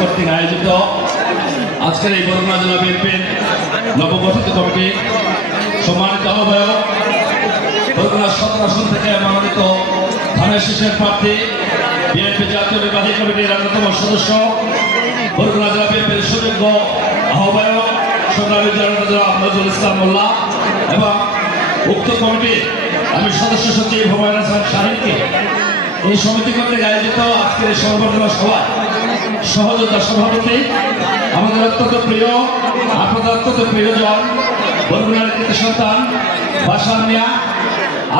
কর্তৃক আয়োজিত আজকের এই বরগুনা জেলা বিএনপির নবগঠিত কমিটি সম্মানিত আহ্বায়ক বরগুনা 17 আসন থেকে মনোনীত ধানের শীষের প্রার্থী বিএনপি জাতীয় নির্বাহী কমিটির অন্যতম সদস্য বরগুনা জেলা বিএনপির সুযোগ্য আহ্বায়ক সংগ্রামী জনতা নজরুল ইসলাম মোল্লা এবং উক্ত কমিটির আমি সদস্য সচিব হুমায়ুন হাসান শাহিনকে এই সমিতি কর্তৃক আয়োজিত আজকের এই সংবর্ধনা সভায় সহযোগিতা সভাপতি আমাদের অত্যন্ত প্রিয় আপনাদের অত্যন্ত প্রিয়জন বরগুনার কৃতি সন্তান বাসার মিয়া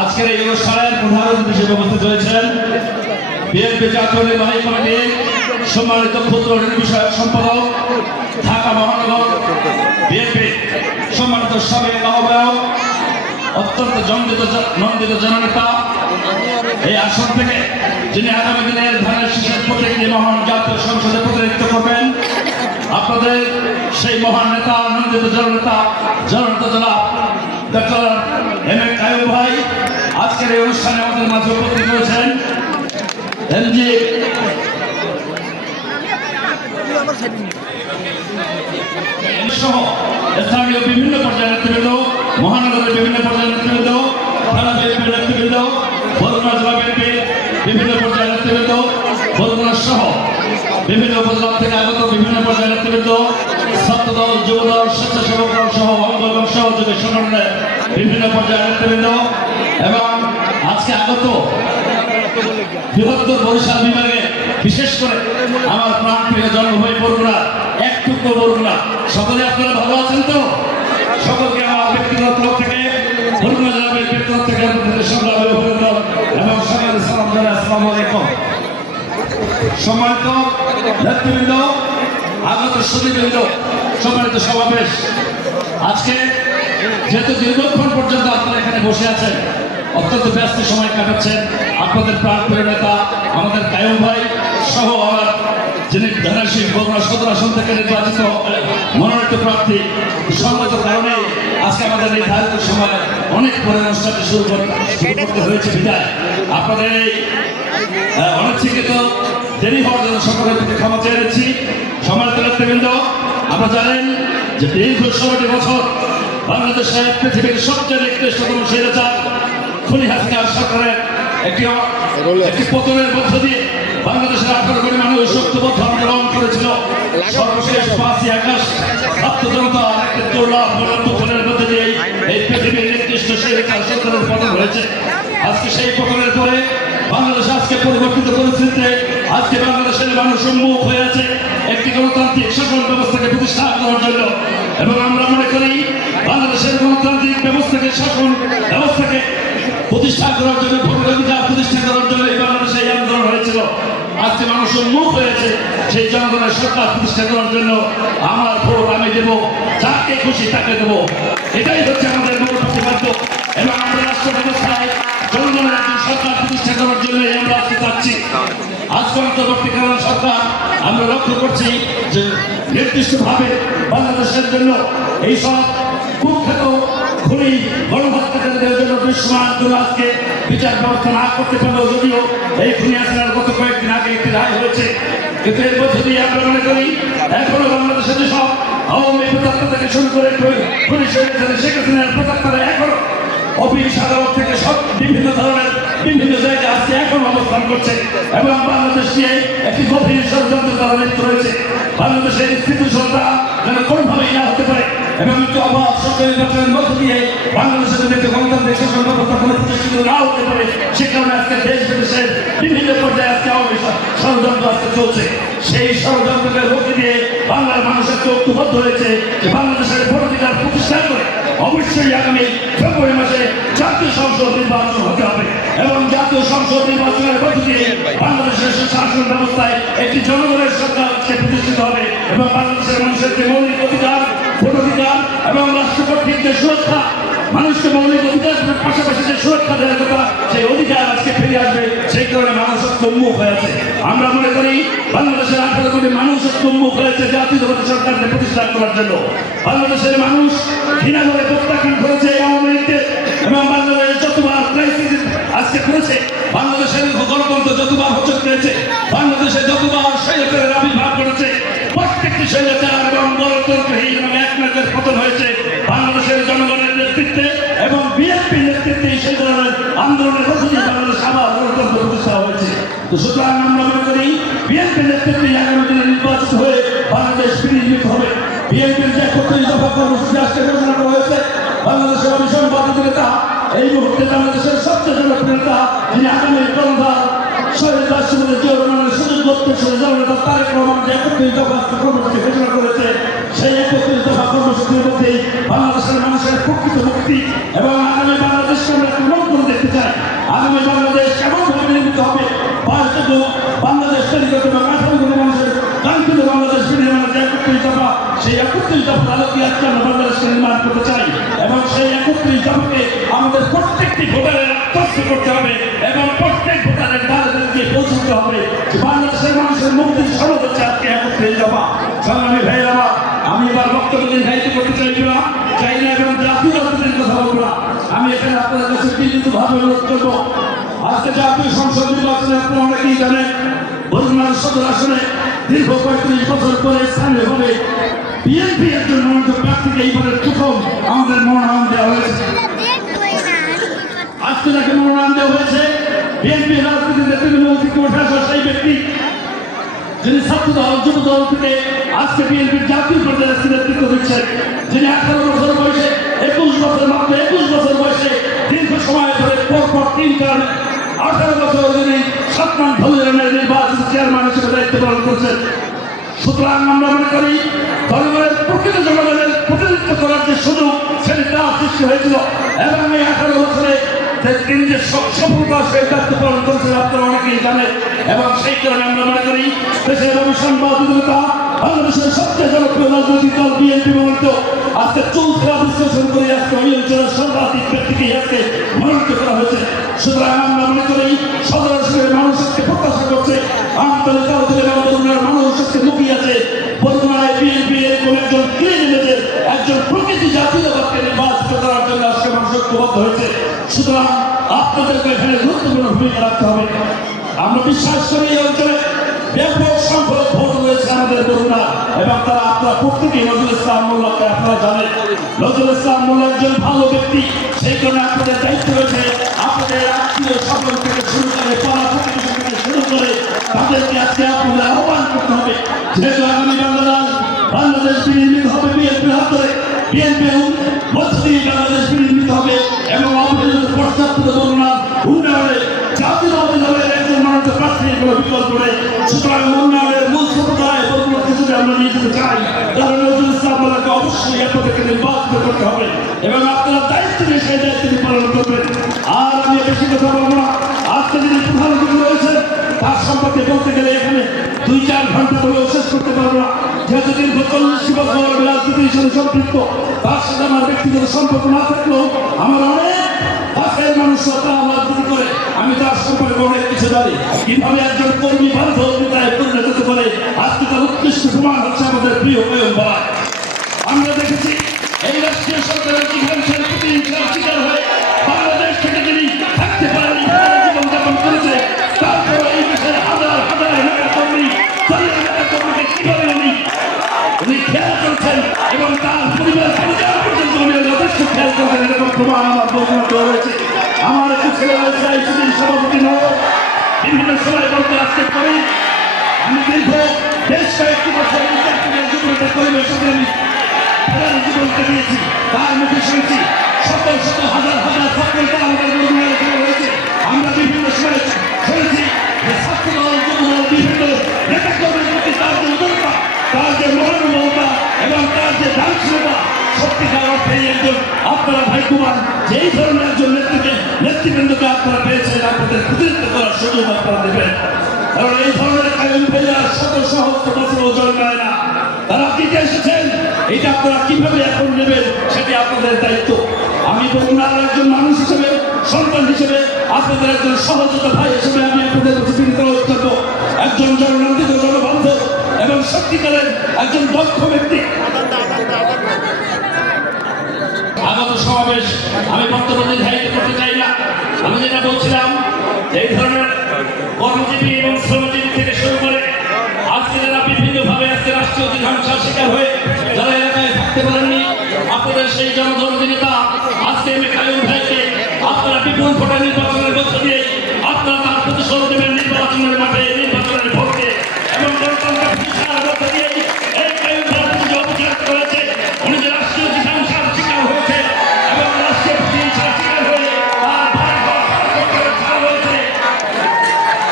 আজকের এই অনুষ্ঠানের প্রধান অতিথি হিসেবে উপস্থিত হয়েছেন বিএনপি জাতীয় নির্বাহী কমিটির সম্মানিত ক্ষুদ্র ঋণ বিষয়ক সম্পাদক ঢাকা মহানগর বিএনপি সম্মানিত সাবেক আহ্বায়ক অত্যন্ত নন্দিত জননেতা এই আসন থেকে যিনি আগামী দিনের ধানের শীষের প্রতীক নিয়ে মহান জাতীয় সংসদে প্রতিনিধিত্ব করবেন আপনাদের সেই মহান নেতা নন্দিত জননেতা জনাব ডক্টর এম এ কায়ুম ভাই আজকের এই অনুষ্ঠানে আমাদের মাঝে উপস্থিত হয়েছেন এমজি সহ স্থানীয় বিভিন্ন পর্যায়ের নেতৃবৃন্দ মহানগরের বিভিন্ন পর্যায়ের নেতৃবৃন্দ থানা বিএনপির নেতৃবৃন্দ বরগুনা জেলা বিএনপির বিভিন্ন পর্যায়ের নেতৃবৃন্দ বরগুনা সহ বিভিন্ন উপজেলা থেকে আগত বিভিন্ন পর্যায়ের নেতৃবৃন্দ ছাত্রদল যুবদল স্বেচ্ছাসেবক দল সহ অঙ্গ এবং সহযোগী সংগঠনের বিভিন্ন পর্যায়ের নেতৃবৃন্দ এবং আজকে আগত বৃহত্তর বরিশাল বিভাগে বিশেষ করে আমার প্রাণপ্রিয় জন্মভূমি বরগুনা একটুকু বরগুনা সকলে আপনারা ভালো আছেন তো সকলকে আমার ব্যক্তিগত তরফ থেকে বরগুনা জেলা বিএনপির তরফ থেকে আপনাদের সংগ্রামী অভিনন্দন এবং সবাইকে সালাম জানাই আসসালামু আলাইকুম। সম্মানিত নেতৃবৃন্দ আগত সুধীবৃন্দ সম্মানিত সমাবেশ আজকে যেহেতু দীর্ঘক্ষণ পর্যন্ত আপনারা এখানে বসে আছেন অত্যন্ত ব্যস্ত সময় কাটাচ্ছেন আপনাদের প্রাণপ্রিয় নেতা আমাদের কায়ুম ভাই সহ আমার যিনি ধানের শীষ বরগুনা 17 আসন থেকে নির্বাচিত মনোনীত প্রার্থী সম্মত কারণে আজকে আমাদের নির্ধারিত সময় অনেক পরে অনুষ্ঠানটি শুরু করতে হয়েছে বিদায় আপনাদের এই অনিচ্ছিত দেরি হওয়ার জন্য সকলের প্রতি ক্ষমা চেয়ে নিচ্ছি। সম্মানিত নেতৃবৃন্দ আপনারা জানেন যে দীর্ঘ 16টি বছর বাংলাদেশে পৃথিবীর সবচেয়ে নিকৃষ্টতম স্বৈরাচার খুনি হাসিনা সরকারের একটি পতনের মধ্য দিয়ে বাংলাদেশের 18 কোটি মানুষ শক্তিবদ্ধ আন্দোলন করেছিল সর্বশেষ 5ই আগস্ট ছাত্র জনতা একটি দুর্লভ গণঅভ্যুত্থানের মধ্যে দিয়ে এই পৃথিবীর নিকৃষ্ট স্বৈরাচার সরকারের পতন হয়েছে। আজকে সেই পতনের পরে বাংলাদেশ আজকে পরিবর্তিত পরিস্থিতিতে আজকে বাংলাদেশের মানুষ উন্মুখ হয়ে আছে একটি গণতান্ত্রিক শাসন ব্যবস্থাকে প্রতিষ্ঠা করার জন্য এবং আমরা মনে করি বাংলাদেশের গণতান্ত্রিক ব্যবস্থাকে শাসন ব্যবস্থাকে প্রতিষ্ঠা করার জন্য ভোটের অধিকার প্রতিষ্ঠা করার জন্য এই বাংলাদেশে এই আন্দোলন হয়েছিল। আজকে মানুষ উন্মুখ হয়েছে সেই জনগণের সরকার প্রতিষ্ঠা করার জন্য আমার ভোট আমি দেবো যাকে খুশি তাকে দেবো এটাই হচ্ছে আমাদের মূল প্রতিপাদ্য এবং আমরা রাষ্ট্র ব্যবস্থায় জনগণের একজন সরকার প্রতিষ্ঠা করার জন্য আমরা আজকে চাচ্ছি। আজকে অন্তর্বর্তীকালীন সরকার আমরা লক্ষ্য করছি যে নির্দিষ্টভাবে বাংলাদেশের জন্য এই সব কুখ্যাত খুনি গণহত্যাকারীদের জন্য দৃশ্যমান করে আজকে বিচার ব্যবস্থা না করতে পারলেও যদিও এই খুনি হাসিনার গত কয়েকদিন আগে একটি রায় হয়েছে কিন্তু এর মধ্যে দিয়ে আমরা মনে করি এখনো বাংলাদেশের যেসব আওয়ামী প্রতাত্তা থেকে শুরু করে খুনি শেখ হাসিনার প্রতাত্তারা এখনো অফিস আদালত থেকে সব বিভিন্ন ধরনের বিভিন্ন জায়গায় আজকে এখন অবস্থান করছে এবং বাংলাদেশ নিয়ে একটি গভীর ষড়যন্ত্র তারা লিপ্ত রয়েছে। বাংলাদেশের স্থিতিশীলতা যেন কোনোভাবেই না হতে পারে এবং একটি অভাব সরকারি নির্বাচনের মধ্য দিয়ে বাংলাদেশের যদি একটি গণতান্ত্রিক শাসন ব্যবস্থা কোনো প্রতিষ্ঠিত না হতে পারে সে কারণে আজকে দেশ বিদেশের বিভিন্ন পর্যায়ে আজকে ষড়যন্ত্র আজকে চলছে। সেই ষড়যন্ত্রকে রুখে দিয়ে বাংলার মানুষ আজকে ঐক্যবদ্ধ হয়েছে যে বাংলাদেশের ভোটাধিকার প্রতিষ্ঠা করে অবশ্যই আগামী ফেব্রুয়ারি মাসে জাতীয় সংসদ নির্বাচন হতে হবে এবং জাতীয় সংসদ নির্বাচনের মধ্য দিয়ে বাংলাদেশের শাসন ব্যবস্থায় একটি জনগণের সরকার প্রতিষ্ঠিত হবে এবং বাংলাদেশের মানুষের যে মৌলিক অধিকার ভোটাধিকার এবং রাষ্ট্র কর্তৃক যে সুরক্ষা মানুষকে মৌলিক অধিকারের পাশাপাশি যে সুরক্ষা দেওয়ার কথা সেই অধিকার আজকে ফিরে আসবে সেই কারণে মানুষ উন্মুখ হয়েছে। আমরা মনে করি বাংলাদেশের 18 কোটি মানুষ উন্মুখ হয়েছে জাতীয়তাবাদী সরকারকে প্রতিষ্ঠা প্রতিষ্ঠা করার জন্য। বাংলাদেশের মানুষ ঘৃণা করে প্রত্যাখ্যান করেছে আওয়ামী লীগকে এবং বাংলাদেশ যতবার ক্রাইসিস আজকে করেছে, বাংলাদেশের গণতন্ত্র যতবার হোঁচট খেয়েছে, বাংলাদেশে যতবার স্বৈরাচারের আবির্ভাব করেছে, প্রত্যেকটি স্বৈরাচার এবং গণতন্ত্রহীন এবং একনায়কের পতন হয়েছে বাংলাদেশের জনগণের নেতৃত্বে এবং বিএনপির নেতৃত্বে। সেই ধরনের আন্দোলনের মধ্যে দিয়ে বাংলাদেশ আবার গণতন্ত্র প্রতিষ্ঠা হয়েছে। তো সুতরাং আমরা মনে করি বিএনপির নেতৃত্বে আগামী দিনে নির্বাচিত হয়ে বাংলাদেশ বিনির্মিত হবে। বিএনপির যে 31 দফা কর্মসূচি আজকে ঘোষণা করা হয়েছে, বাংলাদেশের অবিসংবাদিত নেতা, এই মুহূর্তে বাংলাদেশের সবচেয়ে জনপ্রিয় নেতা, যিনি আগামী কর্মধার শহীদ রাষ্ট্রপতি জিয়াউর রহমানের সুযোগ করতে জননেতা তারেক রহমান যে 31 দফা কর্মসূচি ঘোষণা করেছে, সেই 31 দফা কর্মসূচির মধ্যেই বাংলাদেশের মানুষের প্রকৃত মুক্তি এবং আগামী বাংলাদেশকে আমরা কেমন করে দেখতে চাই, আগামী বাংলাদেশ কেমনভাবে নির্মিত হবে, বাংলাদেশ তৈরি করতে এবং 18 কোটি মানুষের কাঙ্ক্ষিত বাংলাদেশ নির্মাণের যে 31 দফা, সেই 31 দফার আলোকে আজকে আমরা বাংলাদেশকে নির্মাণ করতে চাই এবং সেই 31 দফাকে আমাদের প্রত্যেকটি ভোটারের আত্মস্থ করতে হবে এবং প্রত্যেক ভোটারের দ্বারে পৌঁছতে হবে যে বাংলাদেশের মানুষের মুক্তির সনদ হচ্ছে আজকে 31 দফা। সংগ্রামী ভাইয়েরা, আমি এবার বক্তব্য নির্ধারিত করতে চাই না এবং জাতীয় রাজনীতির কথা বলবো না। আমি এখানে আপনাদের কাছে বিনীতভাবে অনুরোধ করবো, আজকে জাতীয় সংসদ নির্বাচনে আপনারা অনেকেই জানেন বরগুনার সদর আসনে দীর্ঘ 35 বছর পরে স্থানীয়ভাবে বিএনপি একজন মনোনীত প্রার্থীকে এইবারের প্রথম আমাদের মনোনয়ন দেওয়া হয়েছে। আজকে যাকে মনোনয়ন দেওয়া হয়েছে বিএনপি রাজনীতিতে তৃণমূল থেকে ওঠা আসা সেই ব্যক্তি, যিনি ছাত্র দল যুব দল থেকে আজকে বিএনপির জাতীয় পর্যায়ে নেতৃত্ব দিচ্ছেন, যিনি 18 বছর বয়সে 21 বছর বয়সে দীর্ঘ সময় ধরে পরপর 3 টার্ম 18 বছর যিনি সাতমান ধরনের নির্বাচিত চেয়ারম্যান হিসেবে দায়িত্ব পালন করছেন। সুতরাং আমরা মনে করি জনগণের প্রকৃত জনগণের প্রতিনিধিত্ব করার যে সুযোগ সেটি তার সৃষ্টি হয়েছিল এবং এই 18 বছরে তিনি যে সফলতার সহিত দায়িত্ব পালন করেছেন আপনারা অনেকেই জানেন এবং সেই কারণে আমরা মনে করি দেশের অবিসংবাদিততা বাংলাদেশের সবচেয়ে জনপ্রিয় রাজনৈতিক দল বিএনপি মনোনীত আজকে চৌথা বিশ্লেষণ করে আজকে ওই অঞ্চলের সর্বাধিক ব্যক্তিকে আজকে মনোনীত করা হয়েছে। সুতরাং আমরা মনে করি সদর আসনের মানুষ আজকে প্রত্যাশা করছে, আমতলী উপজেলার মানুষ আজকে মুখিয়ে আছে বর্তমানে বিএনপি এরকম একজন ক্লিন ইমেজের একজন প্রকৃতি জাতীয়তাবাদকে নির্বাচিত করার জন্য আজকে মানুষ ঐক্যবদ্ধ হয়েছে। সুতরাং আপনাদেরকে এখানে গুরুত্বপূর্ণ ভূমিকা রাখতে হবে। আমরা বিশ্বাস করি এই অঞ্চলে ব্যাপক সংখ্যক ভোট রয়েছে আমাদের বরগুনা এবং তারা আপনারা প্রত্যেকেই নজরুল ইসলাম মোল্লাকে আপনারা জানেন। নজরুল ইসলাম মোল্লা একজন ভালো ব্যক্তি, সেই কারণে আপনাদের দায়িত্ব রয়েছে আপনাদের আত্মীয় স্বজন থেকে শুরু করে পাড়া প্রতিবেশী থেকে শুরু করে তাদেরকে আজকে আপনাদের আহ্বান করতে হবে। যেহেতু আগামী বাংলাদেশ বিনির্মিত হবে বিএনপির হাত ধরে, বিএনপির মধ্য দিয়ে বাংলাদেশ বিনির্মিত হবে এবং অপরিচিত পশ্চাৎপদ বর্ণনা উন্নয়নে জাতীয়তাবাদী দলের একজন মনোনীত প্রার্থীর কোনো বিকল্প নেই। সুতরাং উন্নয়নের মূল সম্প্রদায় বর্ণনাকে যদি আমরা নিয়ে যেতে চাই তাহলে নজরুল ইসলাম মোল্লাকে অবশ্যই আপনাদেরকে নির্বাচিত করতে হবে এবং আপনারা দায়িত্ব নিয়ে সেই দায়িত্বটি পালন করবেন। আর আমি বেশি কথা বলবো না, আজকে যিনি প্রধান অতিথি রয়েছেন তার সম্পর্কে বলতে গেলে এখানে 2-4 ঘন্টা বলেও শেষ করতে পারবো না। যেহেতু দীর্ঘ 40 বছর রাজনীতির সাথে সম্পৃক্ত, তার সাথে আমার ব্যক্তিগত সম্পর্ক না থাকলেও আমার অনেক পাশের মানুষ তারা রাজনীতি করে, আমি তার সম্পর্কে অনেক কিছু জানি। কিভাবে একজন কর্মী বান্ধব নেতায় পরিণত হতে পারে আজকে তার উৎকৃষ্ট প্রমাণ হচ্ছে আমাদের প্রিয় কয়ম বলা। আমরা দেখেছি এই রাষ্ট্রীয় সরকারের জীবনের প্রতিহিংসার শিকার হয়ে বাংলাদেশ থেকে যিনি থাকতে পারেনি, জীবনযাপন করেছে, তারপর এই দেশের হাজার হাজার নেতাকর্মী নেতাকর্মীকে কিভাবে উনি খেয়াল করছেন এবং তার পরিবার পরিবার পর্যন্ত উনি যথেষ্ট খেয়াল করছেন এরকম প্রমাণ আমার বর্ণনা রয়েছে। আমার একটু ছেলে রয়েছে আইসিডির সভাপতি নয়, বিভিন্ন সময় বলতে আসতে পারি আমি দীর্ঘ বেশ কয়েকটি বছর জীবনটা পরিবেশ আমি জীবনকে দিয়েছি, তার মুখে শুনেছি শত শত হাজার হাজার ছাত্রীরা আমাদের বর্ণনা রয়েছে। আমরা বিভিন্ন সময় শুনেছি যে ছাত্র দল যুব দল বিভিন্ন নেতাকর্মীর প্রতি তার যে উদারতা, তার যে মহানুভবতা এবং তার যে দার্শনিকতা সত্যিকার অর্থে একজন আপনারা ভাগ্যবান যে এই ধরনের একজন নেতৃবৃন্দকে আপনারা পেয়েছেন, আপনাদের প্রতিনিধিত্ব করার সুযোগ আপনারা দেবেন। কারণ এই ধরনের কায়ম ভাইয়া শত সহস্র বছর জন্মায় না, তারা দিতে এসেছেন, এটা আপনারা কিভাবে এখন নেবেন সেটি আপনাদের দায়িত্ব। আমি বরগুনার একজন মানুষ হিসেবে, সন্তান হিসেবে, আপনাদের একজন সহযোগিতা ভাই হিসেবে আমি আপনাদের কাছে বিনীত অনুরোধ করবো, একজন জননন্দিত জনবান্ধব এবং সত্যিকারের একজন দক্ষ ব্যক্তি আমি বক্তব্য দীর্ঘায়িত করতে চাই না। আমি যেটা বলছিলাম, এই ধরনের কর্মজীবী এবং শ্রমজীবী থেকে শুরু করে আজকে যারা বিভিন্নভাবে আজকে রাষ্ট্রীয় অধিকাংশের শিকার হয়ে যারা এলাকায় থাকতে পারেননি, আপনাদের সেই জনদরদী নেতা আজকে এম এ কাইয়ুম ভাইকে আপনারা বিপুল ভোটে নির্বাচনের মধ্য দিয়ে আপনারা তার প্রতিশোধ দেবেন নির্বাচনের মাঠে, নির্বাচনের ভোটে এবং গণতন্ত্রের প্রতিষ্ঠার মধ্য দিয়ে এই কাইয়ুম ভাই যে অপরাধ করেছে, উনি যে রাষ্ট্রীয় অধিকাংশের শিকার হয়েছে এবং রাষ্ট্রীয় প্রতিহিংসার শিকার হয়ে তার বাড়িঘর ছাড়া হয়েছে,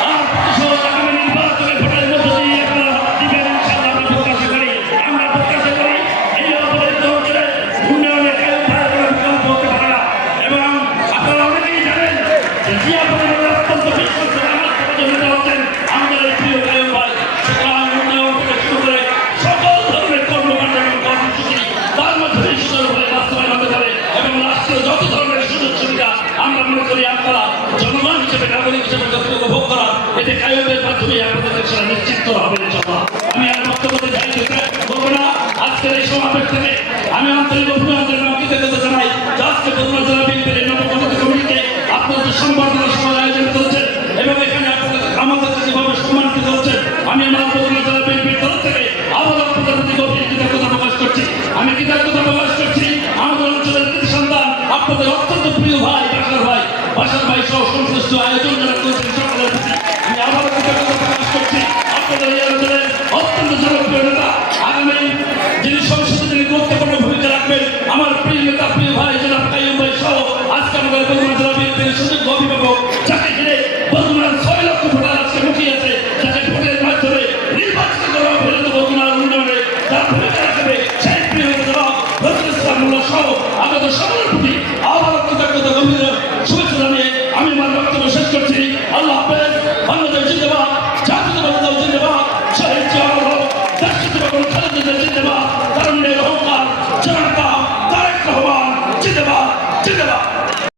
আর প্রতিশোধ আগামী নির্বাচনের ভোটের মধ্য দিয়ে আপনারা দিবেন ইনশাআল্লাহ। আমরা প্রত্যাশা করি এই অপরাধ অঞ্চলের উন্নয়নের কাইয়ুম ভাইয়ের কোনো বিকল্প হতে পারে না। এবং আপনারা অনেকেই জানেন যে জিয়া পরিবারের অত্যন্ত বিশ্বস্ত নেতা হচ্ছেন আমাদের এই প্রিয় কাইয়ুম ভাই। সুতরাং উন্নয়ন থেকে শুরু করে সকল ধরনের কর্মকাণ্ড এবং কর্মসূচি তার মধ্যে সুন্দরভাবে বাস্তবায়ন হতে পারে এবং রাষ্ট্রীয় যত ধরনের সুযোগ সুবিধা আমরা মনে করি আপনারা জনগণ হিসেবে, নাগরিক হিসেবে যতটুকু ভোগ করার এতে কাইয়ুমের মাধ্যমে আপনাদের সেটা নিশ্চিত করা হবে ইনশাআল্লাহ। আমি আর বক্তব্য দীর্ঘায়িত করবো না। আজকের এই সমাবেশ থেকে আমি আন্তরিক অভিনন্দন এবং কৃতজ্ঞতা জানাই যে আজকে বগুড়া জেলা বিএনপির এই নবগঠিত কমিটিকে আপনারা যে সংবর্ধনা সভার আয়োজন করেছেন এবং এখানে আমাদেরকে যেভাবে সম্মানিত করেছেন, আমি আমার বগুড়া জেলা বিএনপির তরফ থেকে আবার আপনাদের প্রতি গভীর কৃতজ্ঞতা প্রকাশ করছি। আমি কৃতজ্ঞতা প্রকাশ করছি আমাদের অঞ্চলের কৃতি সন্তান আপনাদের অত্যন্ত প্রিয় ভাই বাসার ভাই সহ সংশ্লিষ্ট আয়োজন যারা করেছেন